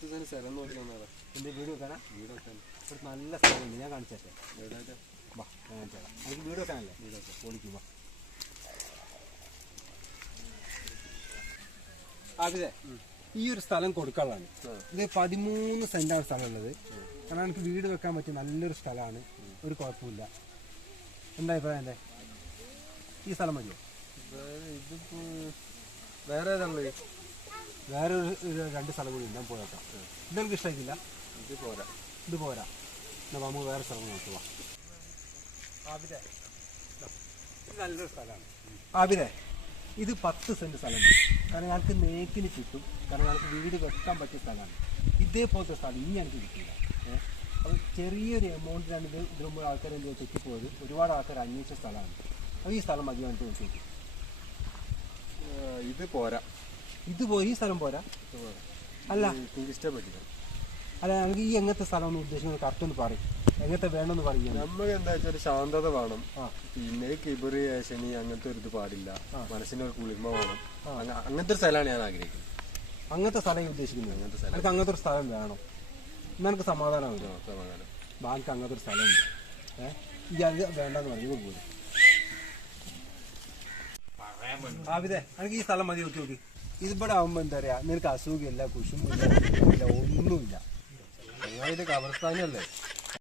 Saint സ്ഥലം എന്റെ നല്ല സ്ഥലമുണ്ട് ഞാൻ കാണിച്ചേ വാ വീട് വെക്കാനല്ലേ വീട് വെക്കാം പൊളിക്കും അതെ ഈ ഒരു സ്ഥലം കൊടുക്കാനുള്ളതാണ് ഇത് പതിമൂന്ന് സെന്റാണ് സ്ഥലം ഉള്ളത് കാരണം എനിക്ക് വീട് വെക്കാൻ പറ്റിയ നല്ലൊരു സ്ഥലമാണ് ഒരു കുഴപ്പമില്ല എന്താ അഭിപ്രായം എന്റെ ഈ സ്ഥലം മതിയോ? വേറെ ഏതാണുള്ളത്? വേറെ ഒരു രണ്ട് സ്ഥലം കൂടി ഉണ്ട്. പോയേക്കാം ഇതെനിക്ക് ഇഷ്ടമായിട്ടില്ല ഇത് പോരാ. ഇത് പോരാ. എന്നാ നമുക്ക് വേറെ സ്ഥലം നോക്കുക ആബിരെ നല്ലൊരു സ്ഥലമാണ്. ആബിരെ ഇത് പത്ത് സെന്റ് സ്ഥലമാണ് കാരണം ഞങ്ങൾക്ക് നേക്കിന് ചുറ്റും കാരണം ഞങ്ങൾക്ക് വീട് വെക്കാൻ പറ്റിയ സ്ഥലമാണ്. ഇതേപോലത്തെ സ്ഥലം ഇനി ഞങ്ങൾക്ക് കിട്ടില്ല അപ്പോൾ ചെറിയൊരു എമൗണ്ടിനാണ് ഇത് ഇതിന് മുമ്പ് ആൾക്കാർ എന്ത് തെറ്റിപ്പോയത്? ഒരുപാട് ആൾക്കാർ അന്വേഷിച്ച സ്ഥലമാണ്. അപ്പോൾ ഈ സ്ഥലം മതി വേണ്ടി നോക്കി. ഇത് പോരാ. ഇത് പോയി ഈ സ്ഥലം പോരാ. അല്ല. ഇഷ്ടപ്പെട്ടില്ല അല്ല ഞങ്ങൾക്ക് ഈ എങ്ങനത്തെ സ്ഥലമാണ് ഉദ്ദേശിക്കുന്നത് കറക്റ്റ് ഒന്ന് പറയും. എങ്ങനത്തെ വേണമെന്ന് പറയും നമുക്ക് എന്താ വെച്ചാൽ ശാന്തത വേണം. പിന്നെ കിബറി ശനി അങ്ങനത്തെ ഒരു ഇത് പാടില്ല. മനസ്സിന് ഒരു കുളിർമ വേണം. അങ്ങനത്തെ ഒരു സ്ഥലമാണ് ഞാൻ ആഗ്രഹിക്കുന്നത്. അങ്ങനത്തെ സ്ഥലം ഉദ്ദേശിക്കുന്നത്. അങ്ങനത്തെ സ്ഥലം. എനിക്ക് അങ്ങനത്തെ ഒരു സ്ഥലം വേണം. നിനക്ക് എനിക്ക് സമാധാനം ബാങ്ക് അങ്ങനത്തെ ഒരു സ്ഥലമുണ്ട് ഏഹ് ഈ അത് വേണ്ടെന്ന് പറഞ്ഞു പോലും ആവിതെ ഈ സ്ഥലം മതി നോക്കി നോക്കി ഇതിവിടെ ആവുമ്പോ എന്താ പറയാ നിനക്ക് അസുഖമില്ല കുശുമില്ല ഒന്നുമില്ല. ഇത് കബർസ്ഥാനല്ലേ